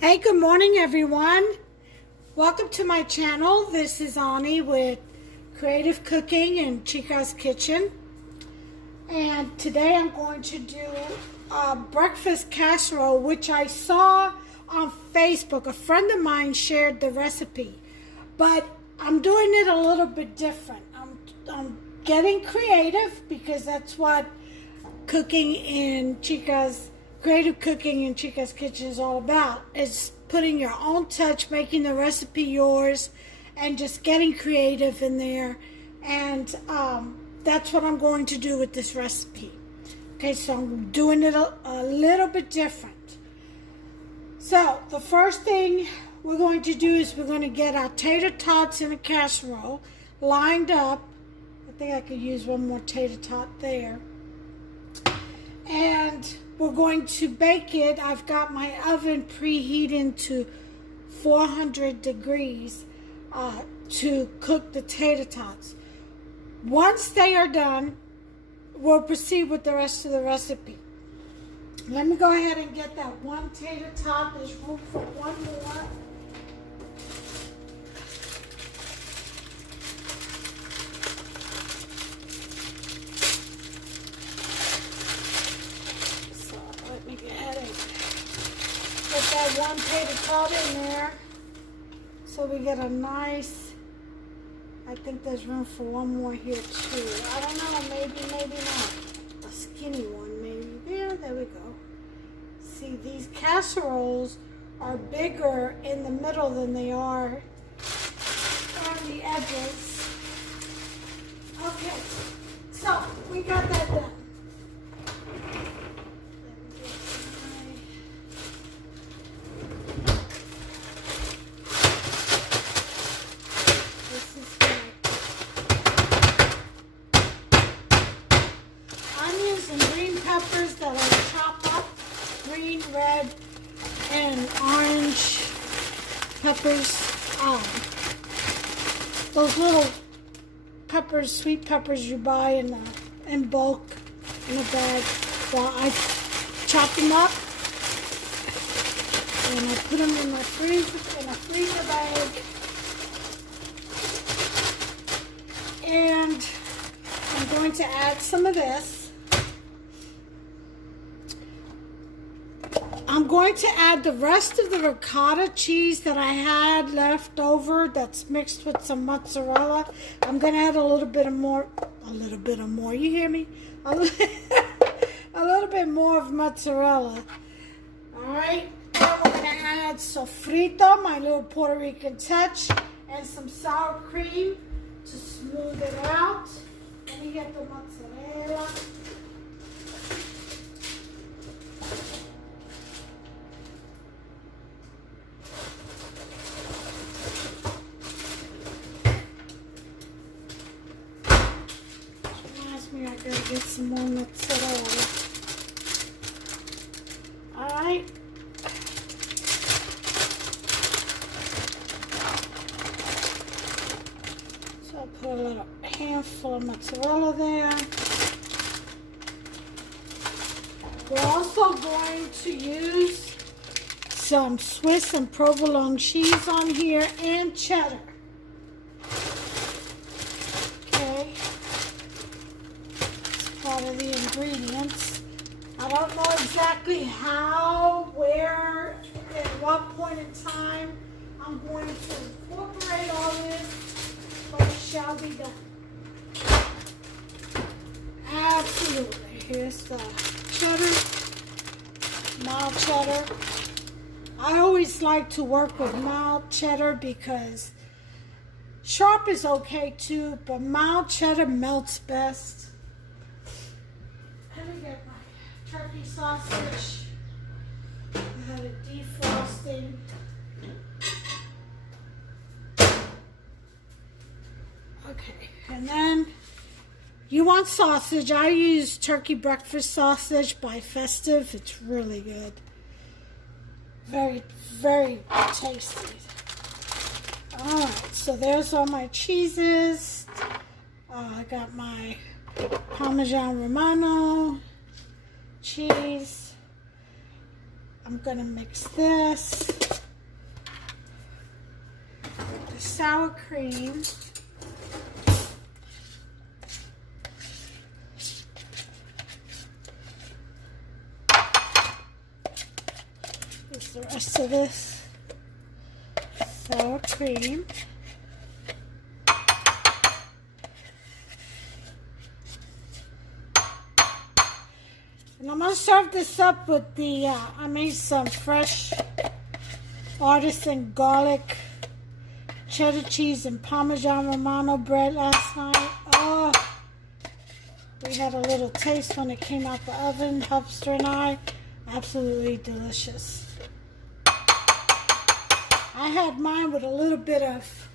Hey, good morning everyone. Welcome to my channel. This is Ani with Creative Cooking in Chica's Kitchen. And today I'm going to do a breakfast casserole, which I saw on Facebook. A friend of mine shared the recipe, but I'm doing it a little bit different. I'm getting creative because that's what cooking in Chica's Creative Cooking in Chica's Kitchen is all about. It's putting your own touch, making the recipe yours, and just getting creative in there. And that's what I'm going to do with this recipe. Okay, so I'm doing it a little bit different. So the first thing we're going to do is we're going to get our tater tots in a casserole lined up. I think I could use one more tater tot there. And we're going to bake it. I've got my oven preheating to 400 degrees to cook the tater tots. Once they are done, we'll proceed with the rest of the recipe. Let me go ahead and get that one tater tot. There's room for one more. Put that one tater tot in there so we get a nice, I think there's room for one more here too. I don't know, maybe not. A skinny one maybe. There we go. See, these casseroles are bigger in the middle than they are on the edges. Okay, so we got that done. Peppers that I chop up, green, red, and orange peppers. Those little peppers, sweet peppers you buy in bulk in a bag. Well, I chop them up and I put them in my freezer bag. And I'm going to add some of this. I'm going to add the rest of the ricotta cheese that I had left over that's mixed with some mozzarella. I'm going to add a little bit more, you hear me? A little bit more of mozzarella. Alright, then we're going to add sofrito, my little Puerto Rican touch, and some sour cream to smooth it out. Let me get the mozzarella. I gotta get some more mozzarella. Alright. So I'll put a little handful of mozzarella there. We're also going to use some Swiss and provolone cheese on here and cheddar. Of the ingredients. I don't know exactly how, where, at what point in time I'm going to incorporate all this, but it shall be done. Absolutely. Here's the cheddar, mild cheddar. I always like to work with mild cheddar because sharp is okay too, but mild cheddar melts best. Let me get my turkey sausage. I had it defrosting. Okay, and then you want sausage. I use turkey breakfast sausage by Festive. It's really good. Very, very tasty. Alright, so there's all my cheeses. I got my Parmesan Romano cheese. I'm gonna mix this. sour cream. Here's the rest of this sour cream. And I'm going to serve this up with the, I made some fresh artisan garlic, cheddar cheese, and Parmesan Romano bread last night. Oh, we had a little taste when it came out the oven, Hubster and I. Absolutely delicious. I had mine with a little bit of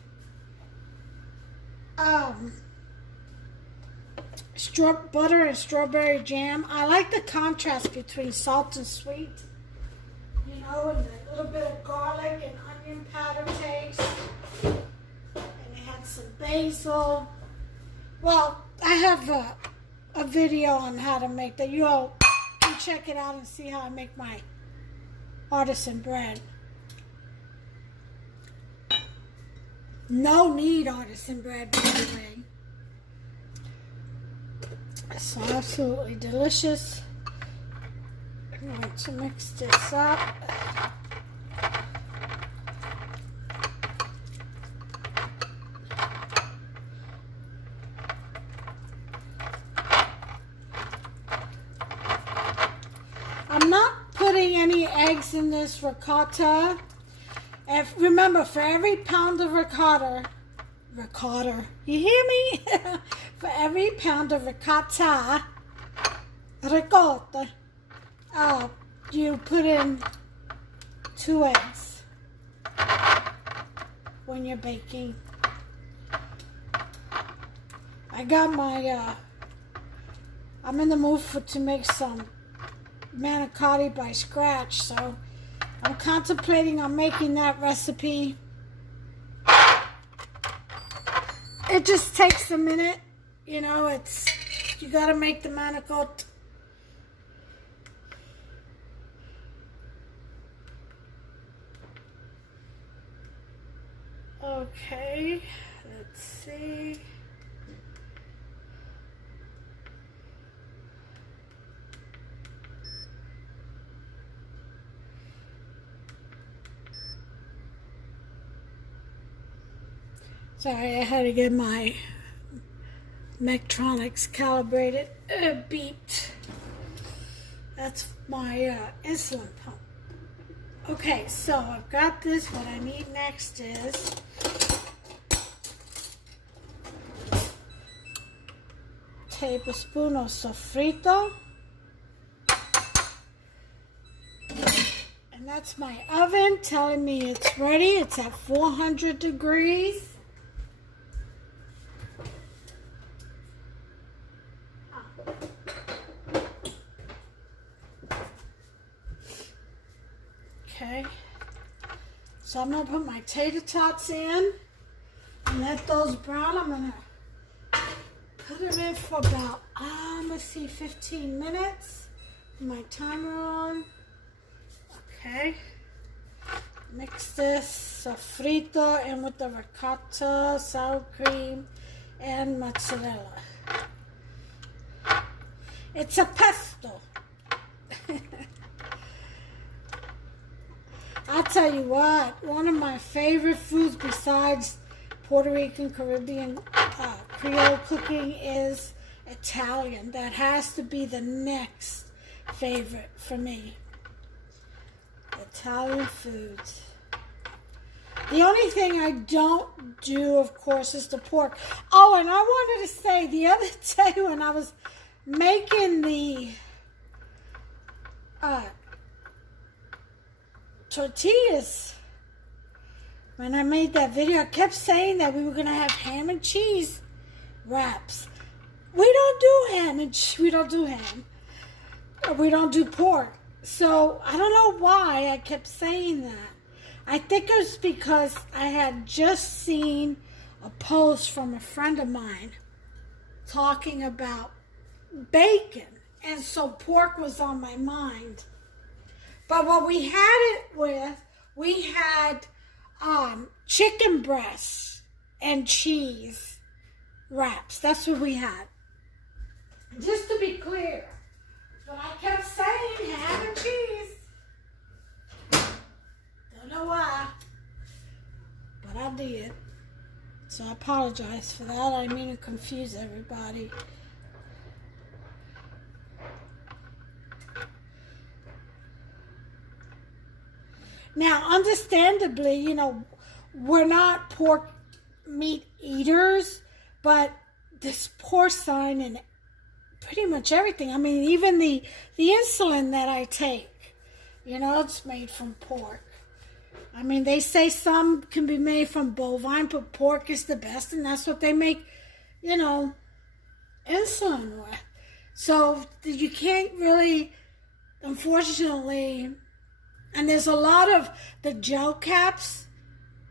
butter and strawberry jam. I like the contrast between salt and sweet, you know, and a little bit of garlic and onion powder taste. And it had some basil. Well, I have a video on how to make that. You all can check it out and see how I make my artisan bread. No need artisan bread, by the way. So absolutely delicious. I'm going to mix this up. I'm not putting any eggs in this ricotta. Remember, for every pound of ricotta, you hear me? For every pound of ricotta, you put in 2 eggs when you're baking. I got my, I'm in the mood to make some manicotti by scratch, so I'm contemplating on making that recipe. It just takes a minute, you know, you gotta make the manicotti. Okay, let's see. Sorry, I had to get my Mechatronics calibrated, beeped. That's my insulin pump. Okay, so I've got this. What I need next is tablespoon of sofrito. And that's my oven telling me it's ready. It's at 400 degrees. Okay, so I'm going to put my tater tots in and let those brown. I'm going to put them in for about, let's see, 15 minutes. Put my timer on. Okay, mix this sofrito in with the ricotta, sour cream, and mozzarella. It's a pesto. I'll tell you what, one of my favorite foods besides Puerto Rican, Caribbean, Creole cooking is Italian. That has to be the next favorite for me. Italian foods. The only thing I don't do, of course, is the pork. Oh, and I wanted to say the other day when I was making the tortillas, when I made that video, I kept saying that we were going to have ham and cheese wraps. We don't do ham we don't do ham. We don't do pork. So I don't know why I kept saying that. I think it was because I had just seen a post from a friend of mine talking about bacon, and so pork was on my mind. But what we had it with, we had chicken breasts and cheese wraps. That's what we had. Just to be clear. But I kept saying ham and cheese. Don't know why. But I did. So I apologize for that. I didn't mean to confuse everybody. Now, understandably, you know, we're not pork meat eaters, but this porcine and pretty much everything. I mean, even the insulin that I take, you know, it's made from pork. I mean, they say some can be made from bovine, but pork is the best, and that's what they make, you know, insulin with. So you can't really, unfortunately, and there's a lot of the gel caps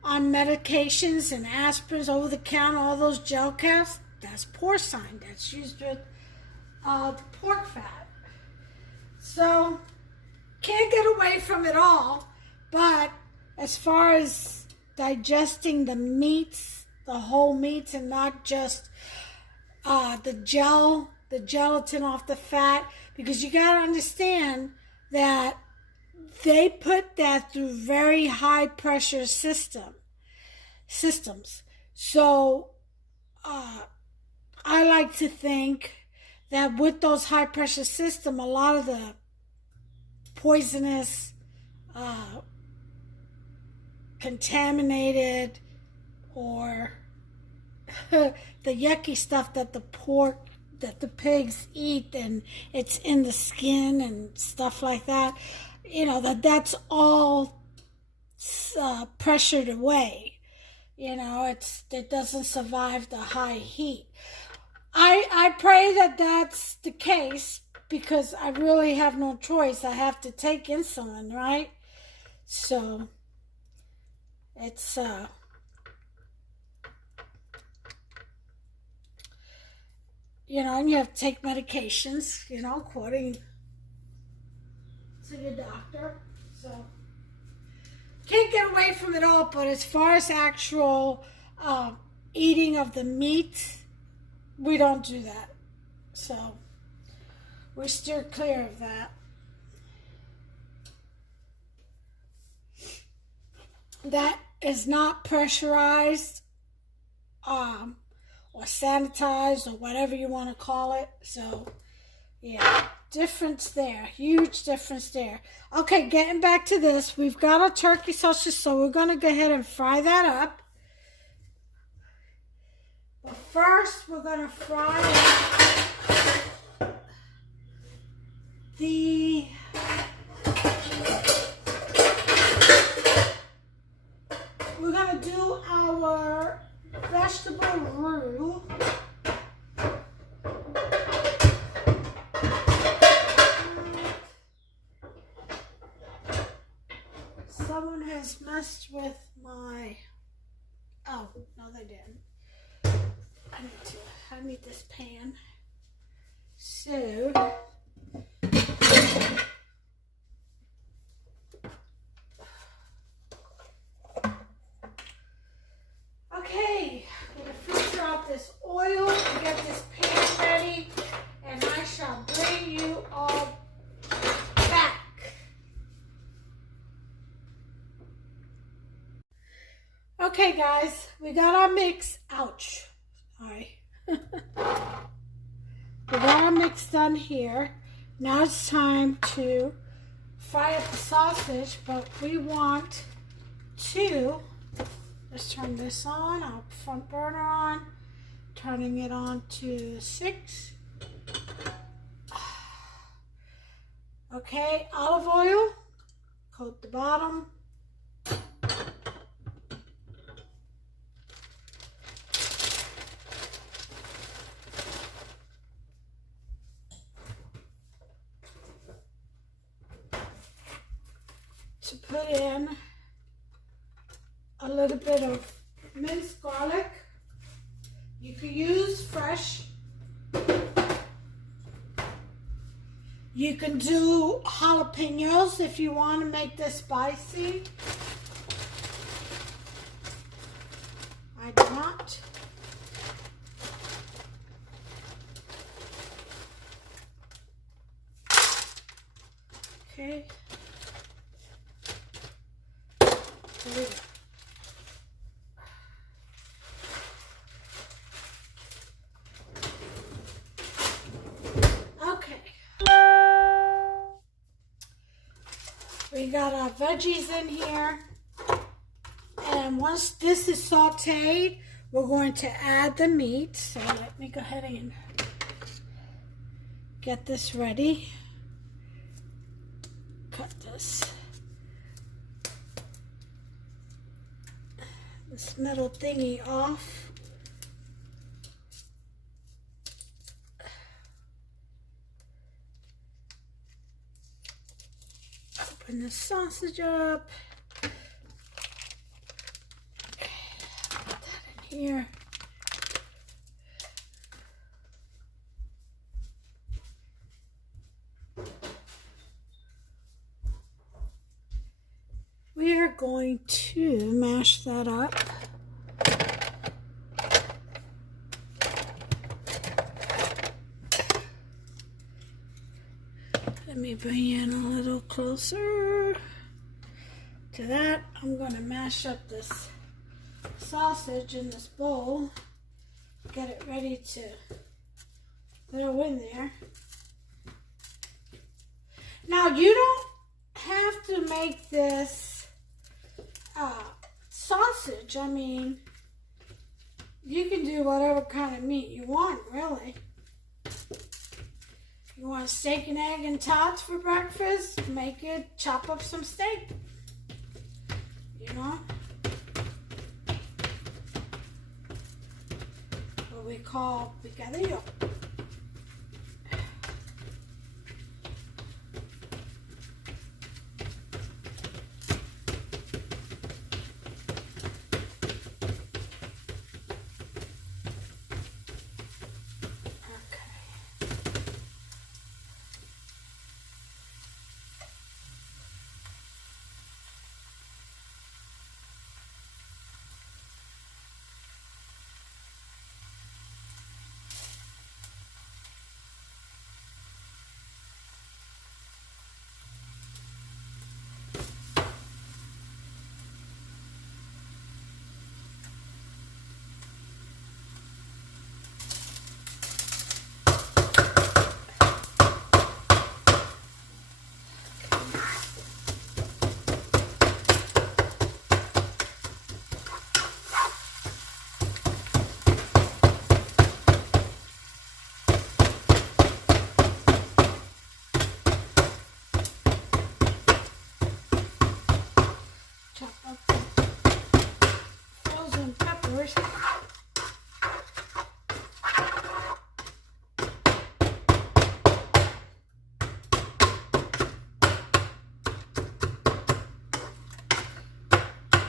on medications and aspirins, over the counter, all those gel caps, that's porcine. That's used with the pork fat. So, can't get away from it all, but as far as digesting the meats, the whole meats, and not just the gelatin off the fat, because you got to understand that they put that through very high pressure systems. So I like to think that with those high pressure systems, a lot of the poisonous, contaminated, or the yucky stuff that the pigs eat, and it's in the skin and stuff like that, you know, that's all pressured away. You know, it doesn't survive the high heat. I pray that that's the case, because I really have no choice. I have to take insulin, right? So it's you know, and you have to take medications, you know, according to your doctor. So can't get away from it all. But as far as actual eating of the meat, we don't do that. So we steer clear of that. That is not pressurized or sanitized, or whatever you want to call it. So yeah, difference there. Huge difference there. Okay, getting back to this. We've got our turkey sausage, so we're going to go ahead and fry that up. But first, we're going to fry we're going to do our vegetable roux. Someone has messed with my, oh, no they didn't. I need this pan. So, okay, I'm going to filter out this oil and get this pan ready, and I shall bring you all back. Okay guys, we got our mix. Ouch. Sorry. We got our mix done here. Now it's time to fry up the sausage, but we want to, let's turn this on, our front burner on, turning it on to 6. Okay, olive oil, coat the bottom. To put in a little bit of minced garlic. You can use fresh. You can do jalapenos if you want to make this spicy. Okay. There we go. Okay. We got our veggies in here. And once this is sauteed, we're going to add the meat. So let me go ahead and get this ready. Cut this metal thingy off. Open the sausage up. Okay, put that in here. We are going to mash that up. Let me bring in a little closer to that. I'm going to mash up this sausage in this bowl. Get it ready to throw in there. Now you don't have to make this sausage. I mean, you can do whatever kind of meat you want, really. You want steak and egg and tots for breakfast? Make it, chop up some steak. You know? What we call picadillo.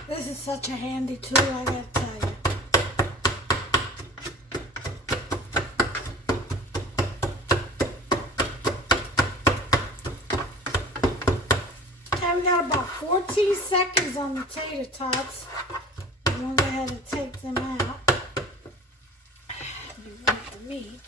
This is such a handy tool, I gotta tell you. Okay, we got about 14 seconds on the tater tots. I'm gonna go ahead and take them out. You want the meat.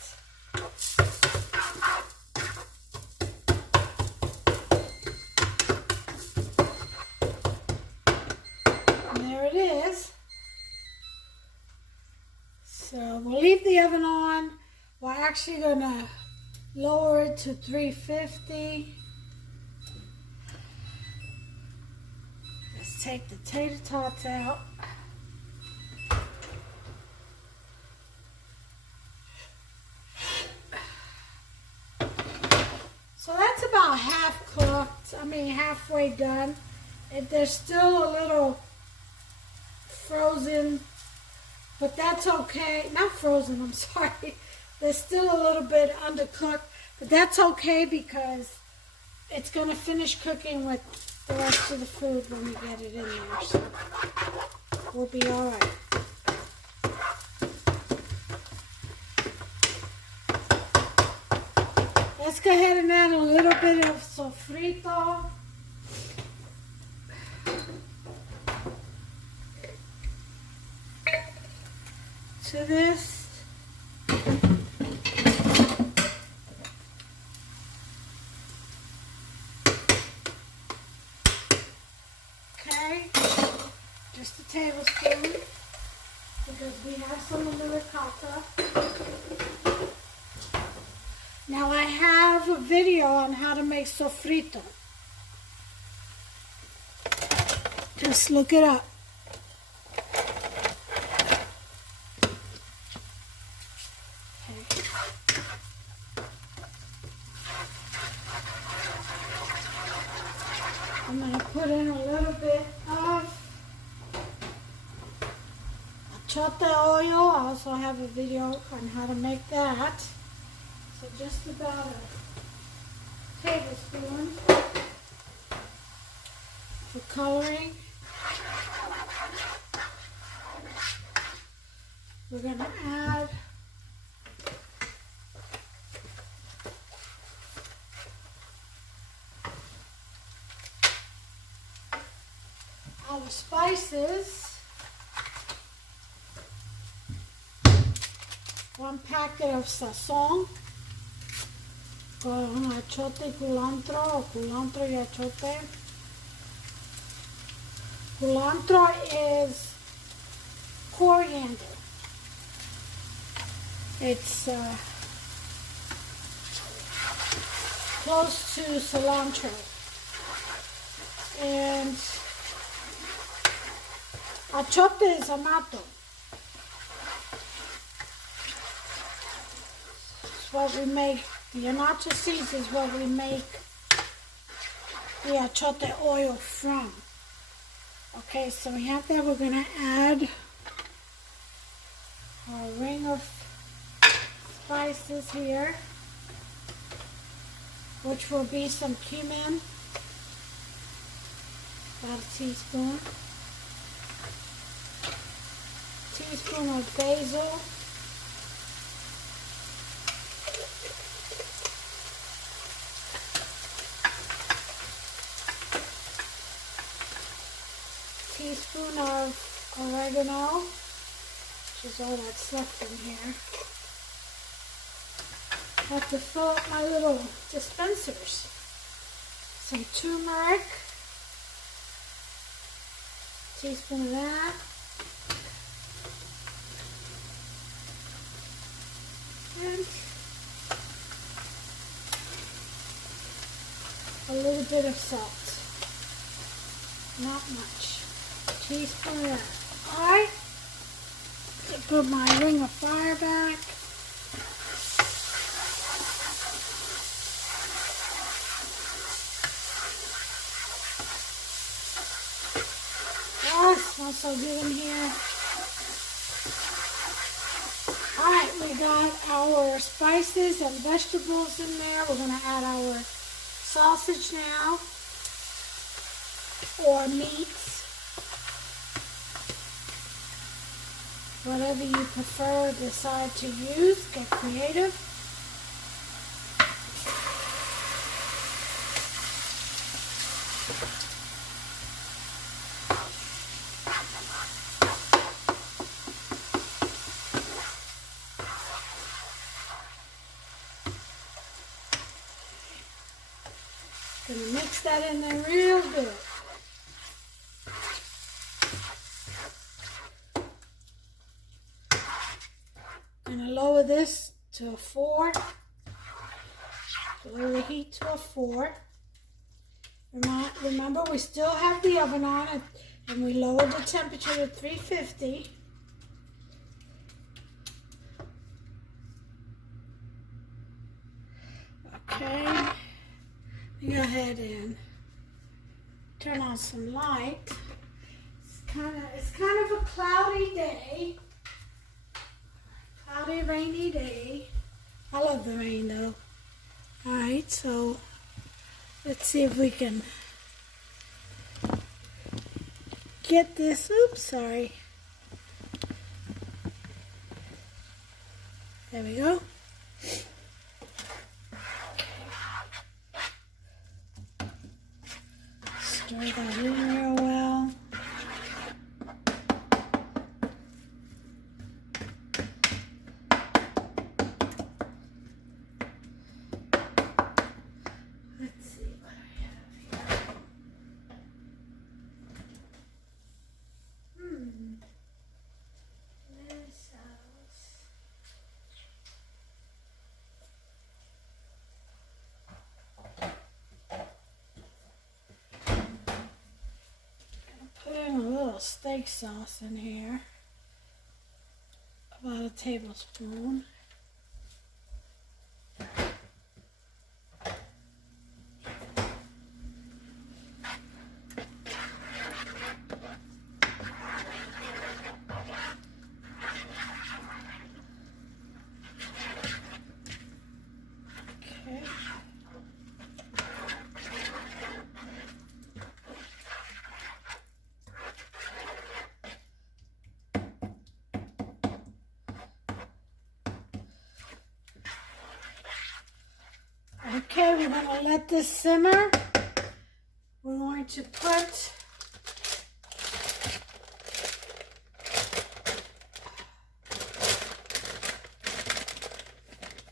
So we'll leave the oven on. We're actually gonna lower it to 350. Let's take the tater tots out. So that's about half cooked. I mean halfway done. There's still a little frozen, but that's okay. Not frozen, I'm sorry. There's still a little bit undercooked, but that's okay because it's going to finish cooking with the rest of the food when we get it in there. So we'll be all right. Let's go ahead and add a little bit of sofrito. To this. celery, just a tablespoon, because we have some of the ricotta. Now I have a video on how to make sofrito. Just look it up. Okay. I'm going to put in a little bit of achiote oil. I also have a video on how to make that. So just about a tablespoon for coloring. We're going to add our spices. 1 packet of sazon. Con achiote y culantro, o culantro y achiote. Culantro is coriander. It's close to cilantro. And achiote is amato. It's what we make. The anacho seeds is what we make the achiote oil from. Okay, so we have that. We're going to add our ring of spices here, which will be some cumin, about a teaspoon, teaspoon of basil, teaspoon of oregano, which is all that's left in here. I have to fill up my little dispensers. Some turmeric, teaspoon of that. And a little bit of salt. Not much. Teaspoon of that. Alright. Put my ring of fire back. Oh, it smells so good in here. Alright, we got our spices and vegetables in there. We're going to add our sausage now, or meats. Whatever you prefer, decide to use. Get creative. Gonna mix that in there real good. Gonna lower this to a 4. Lower the heat to a 4. Remember, we still have the oven on it, and we lowered the temperature to 350. Okay. Go ahead and turn on some light. It's kind of a cloudy day. Cloudy, rainy day. I love the rain though. Alright, so let's see if we can get this. Oops, sorry. There we go. Stir that in real well. Let's see what I have here. little steak sauce in here. About a tablespoon. Okay, we're going to let this simmer. We're going to put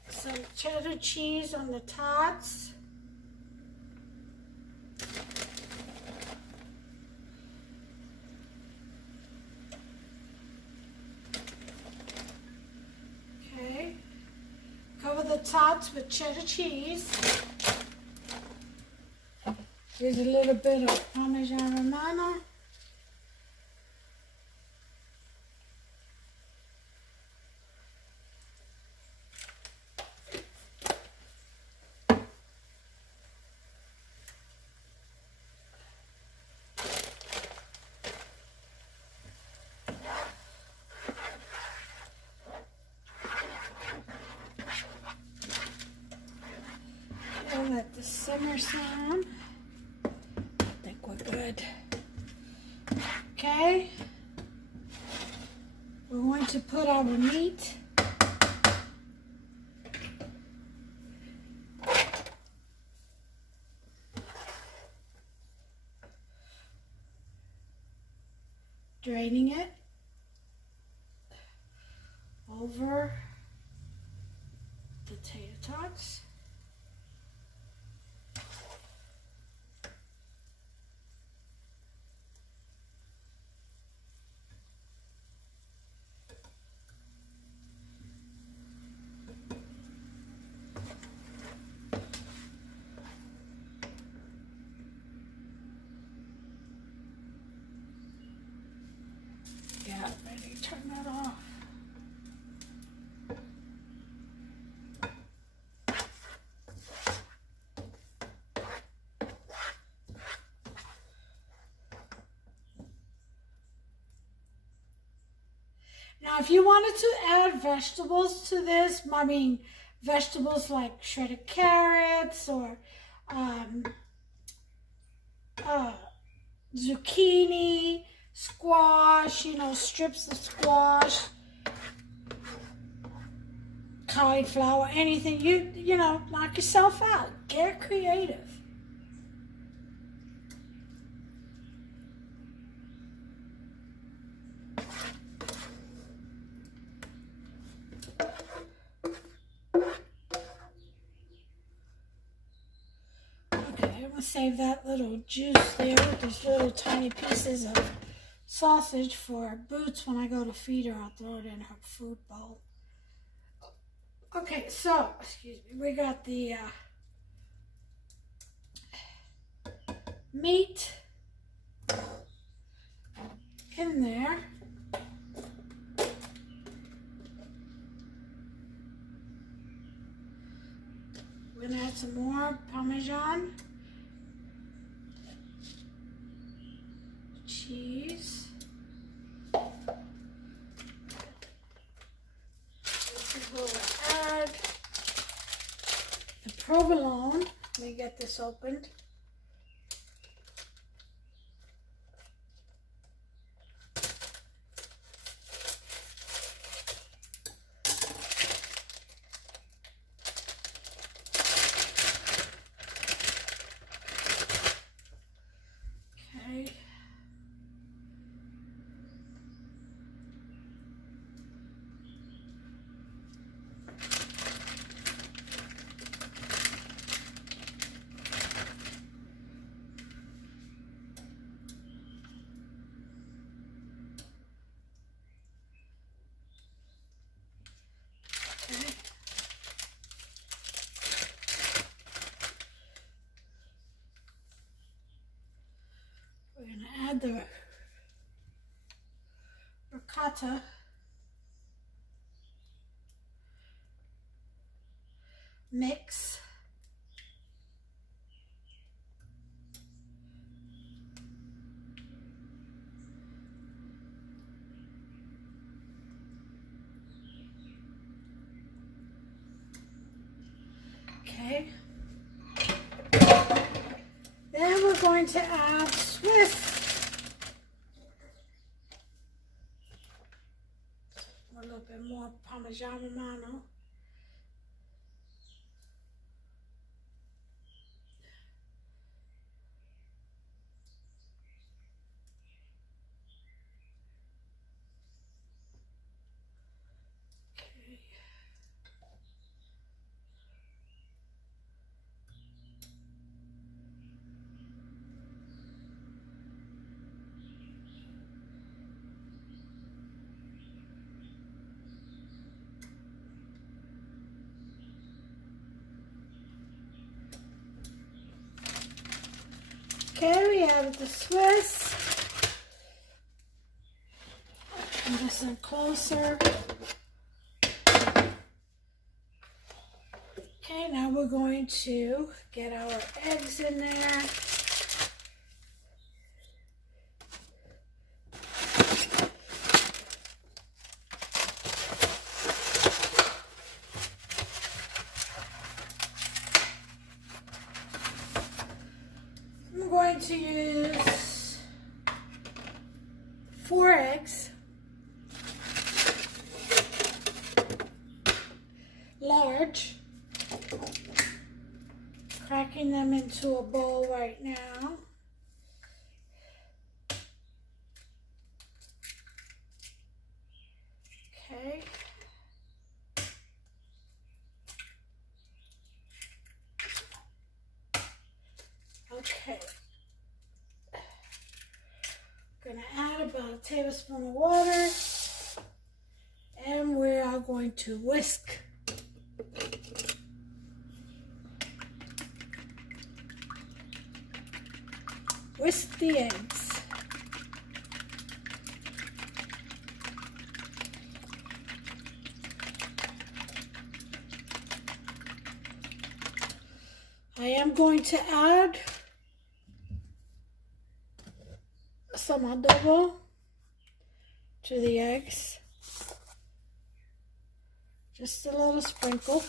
some cheddar cheese on the tots. Okay. Cover the tots with cheddar cheese. Here's a little bit of Parmesan Romano. Let this simmer some. I think we're good. Okay. We're going to put our meat. Draining it over the tater tots. Yeah, ready to turn that off. Now, if you wanted to add vegetables to this, I mean, vegetables like shredded carrots or zucchini, squash, you know, strips of squash, cauliflower, anything, you know, knock yourself out. Get creative. I'm going to save that little juice there with these little tiny pieces of sausage for Boots when I go to feed her. I'll throw it in her food bowl. Okay, so, excuse me, we got the meat in there. We're going to add some more Parmesan cheese. This is where we'll add the provolone. Let me get this opened. We're going to add the Tater. Mix. Okay. Then we're going to add Swiss. A little bit more Parmesan Romano. Okay, we added the Swiss. Bring this in closer. Okay, now we're going to get our eggs in there. I'm going to use 4 eggs, large, cracking them into a bowl right now. Okay. Okay. Gonna add about a tablespoon of water, and we are going to whisk. Whisk the eggs. I am going to add some adobo to the eggs. Just a little sprinkle.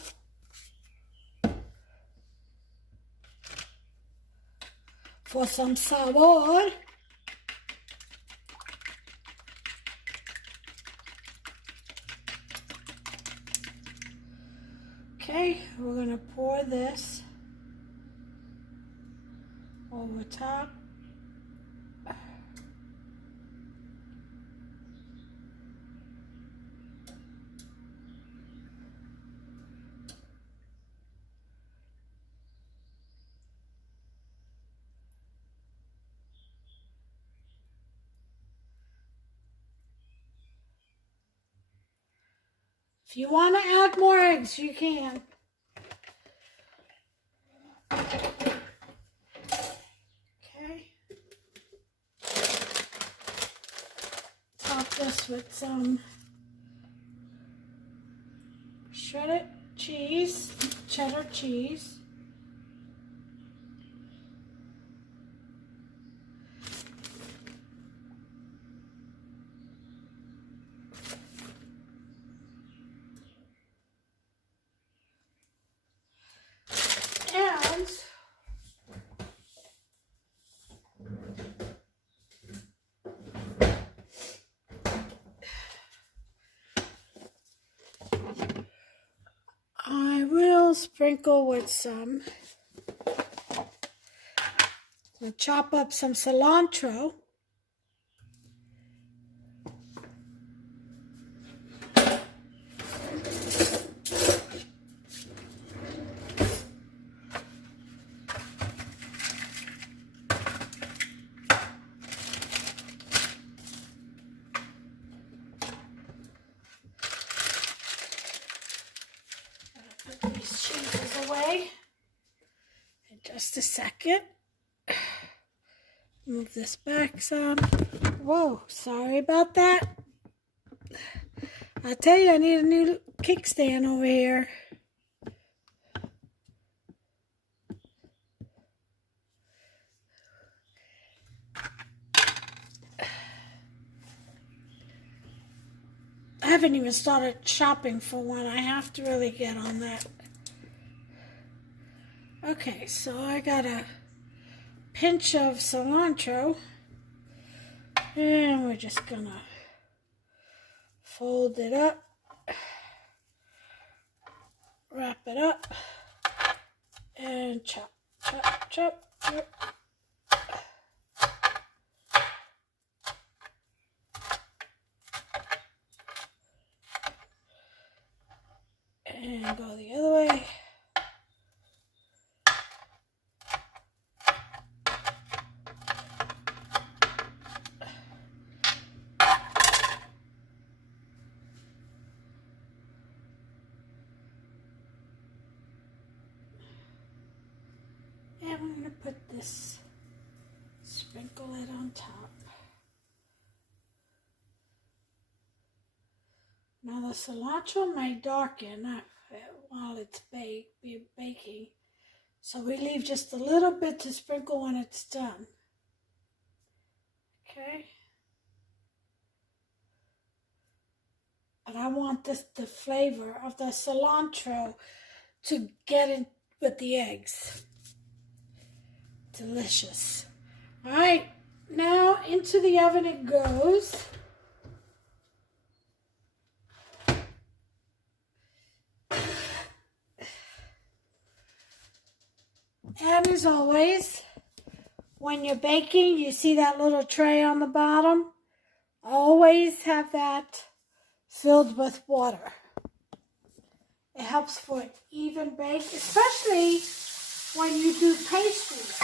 For some sabor. Okay, we're going to pour this over top. If you want to add more eggs, you can. Okay. Top this with some shredded cheese, cheddar cheese. I will sprinkle with some. I'll chop up some cilantro. Put these cheeses away in just a second. Move this back some. Whoa, sorry about that. I tell you, I need a new kickstand over here. I haven't even started shopping for one. I have to really get on that. Okay, so I got a pinch of cilantro. And we're just gonna fold it up. Wrap it up. And chop, chop, chop, chop. And go the other way. And we're going to put this, sprinkle it on top. Now the cilantro may darken while it's baking. So we leave just a little bit to sprinkle when it's done. Okay. But I want the flavor of the cilantro to get in with the eggs. Delicious. All right, now into the oven it goes. And as always, when you're baking, you see that little tray on the bottom? Always have that filled with water. It helps for an even bake, especially when you do pastries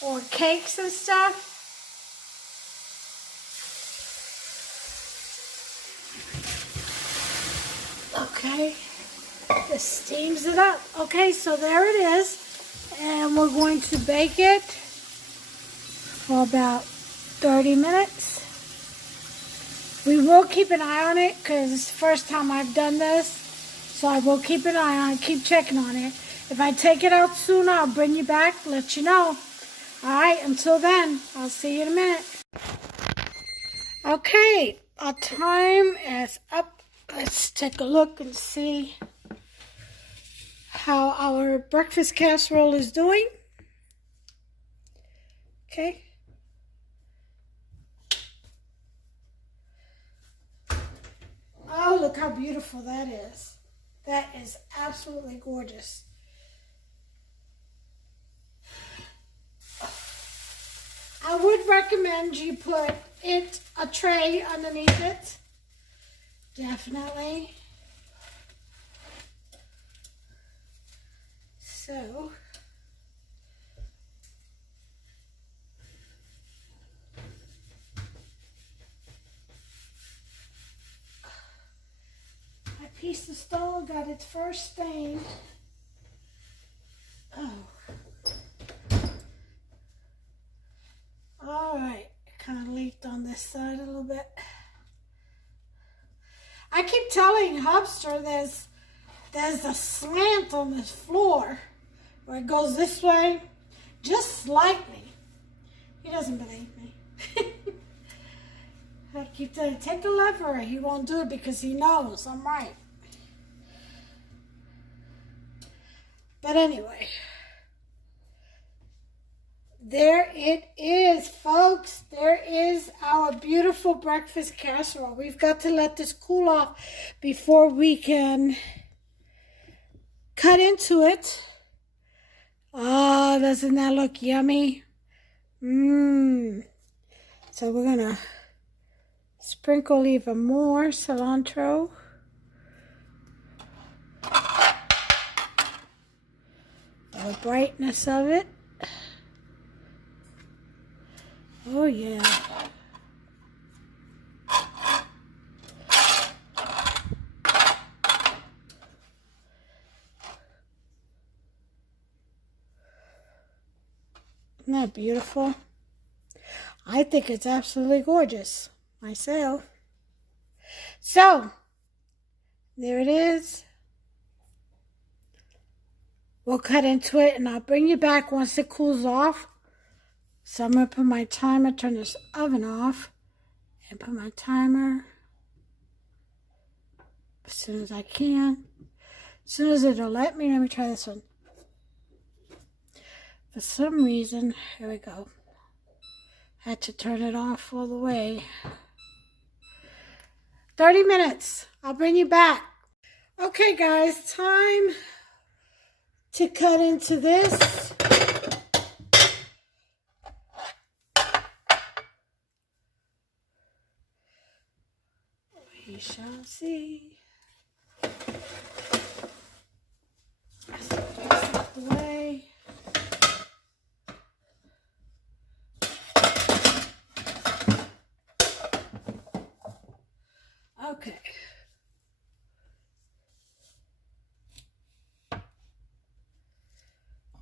or cakes and stuff. Okay, this steams it up. Okay, so there it is. And we're going to bake it for about 30 minutes. We will keep an eye on it because it's the first time I've done this. So I will keep an eye on it, keep checking on it. If I take it out sooner, I'll bring you back, let you know. Alright, until then, I'll see you in a minute. Okay, our time is up. Let's take a look and see how our breakfast casserole is doing. Okay. Oh, look how beautiful that is. That is absolutely gorgeous. I would recommend you put a tray underneath it. Definitely. So, my piece of stone got its first stain. Oh. All right, it kind of leaked on this side a little bit. I keep telling Hubster there's a slant on this floor where it goes this way, just slightly. He doesn't believe me. I keep telling him, take the lever. He won't do it because he knows I'm right. But anyway, there it is, folks. There is our beautiful breakfast casserole. We've got to let this cool off before we can cut into it. Oh, doesn't that look yummy? So we're gonna sprinkle even more cilantro. The brightness of it. Oh yeah. Isn't that beautiful? I think it's absolutely gorgeous myself. So, there it is. We'll cut into it and I'll bring you back once it cools off. So I'm going to put my timer, turn this oven off, and put my timer as soon as I can. As soon as it'll let me try this one. For some reason, here we go. Had to turn it off all the way. 30 minutes. I'll bring you back. Okay, guys, time to cut into this. We shall see. This out the way. Okay.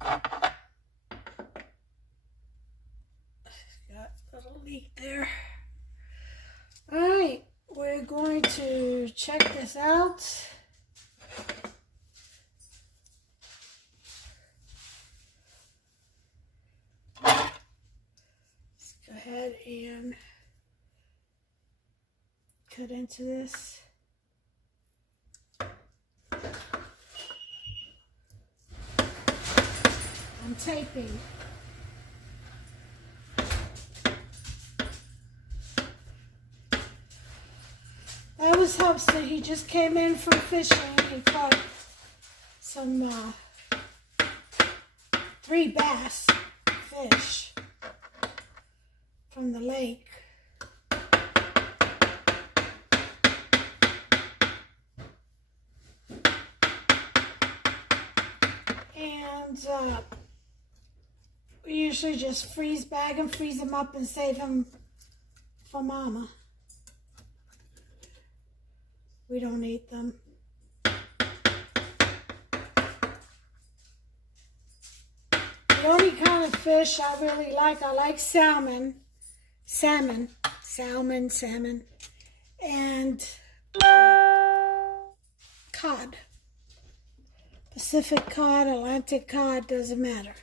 Got a little leak there. All right, we're going to check this out. Let's go ahead and cut into this. I'm taping. That was Hubster. He just came in from fishing. He caught some 3 bass fish from the lake. And we usually just bag them, freeze them up, and save them for Mama. We don't eat them. The only kind of fish I really like, I like salmon, and cod. Pacific cod, Atlantic cod, doesn't matter.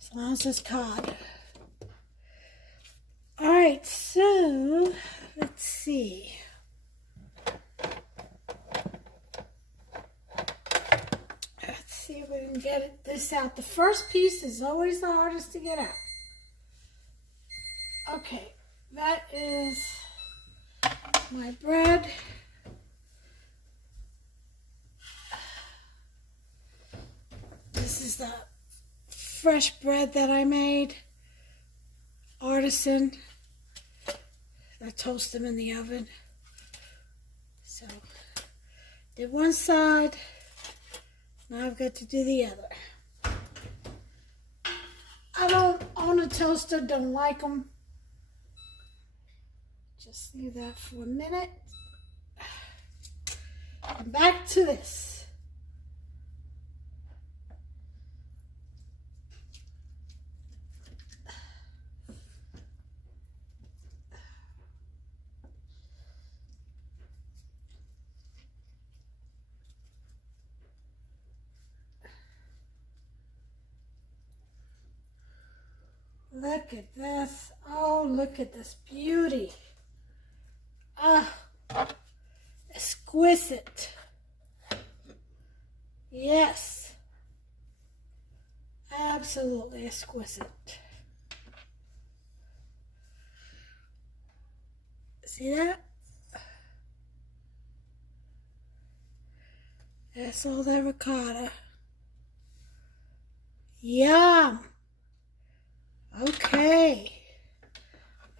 As long as it's cod. All right, so let's see. Let's see if we can get this out. The first piece is always the hardest to get out. Okay, that is my bread. This is the fresh bread that I made. Artisan. I toast them in the oven. So, did one side. Now I've got to do the other. I don't own a toaster, don't like them. Just leave that for a minute. And back to this. Look at this. Oh, look at this beauty. Ah, exquisite. Yes. Absolutely exquisite. See that? That's all that ricotta. Yum. Okay,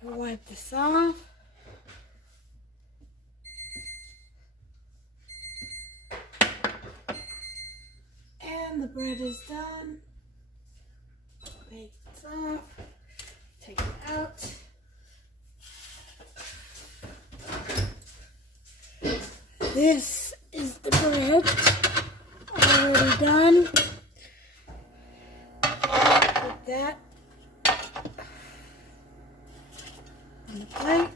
we'll wipe this off. And the bread is done. Take this off, take it out. This is the bread already done. Put that on the plate.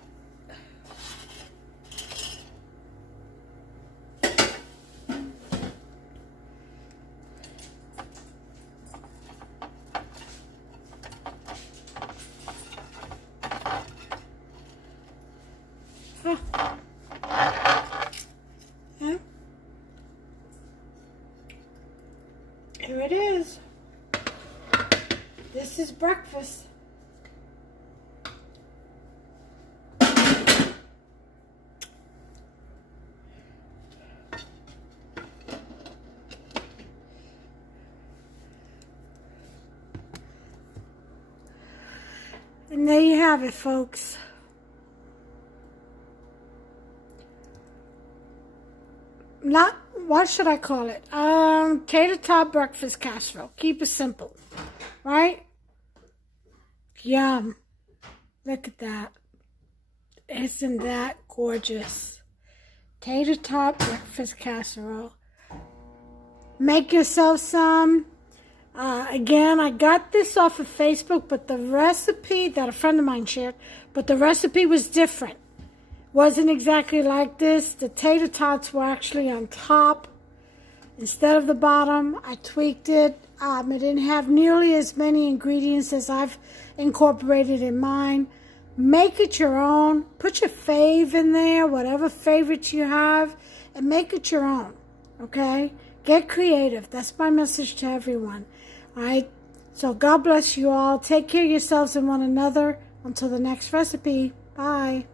This is breakfast. And there you have it, folks. What should I call it? Tater tot breakfast casserole. Keep it simple, right? Yum. Look at that. Isn't that gorgeous? Tater tot breakfast casserole. Make yourself some. Again, I got this off of Facebook, but the recipe that a friend of mine shared, but the recipe was different. Wasn't exactly like this. The tater tots were actually on top instead of the bottom. I tweaked it. It didn't have nearly as many ingredients as I've incorporated in mine. Make it your own. Put your fave in there, whatever favorites you have, and make it your own, okay? Get creative. That's my message to everyone, all right? So God bless you all. Take care of yourselves and one another. Until the next recipe. Bye.